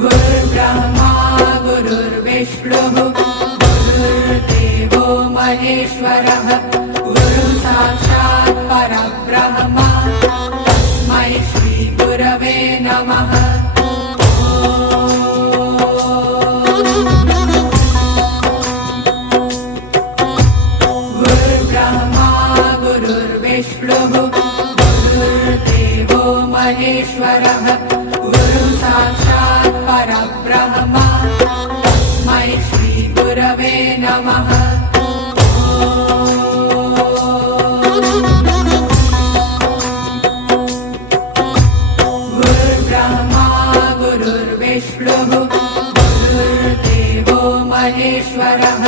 गुरुर्ब्रह्मा गुरुर्विष्णुः गुरुर्देवो महेश्वरः गुरुः साक्षात् परब्रह्म तस्मै श्री गुरवे नमः। गुरुर्ब्रह्मा गुरुर्विष्णुः गुरुर्देवो महेश्वरः गुरुः साक्षात् परब्रह्म तस्मै श्री गुरवे नमः। गुरुर्ब्रह्मा गुरुर्विष्णुः गुरुर्देवो महेश्वरः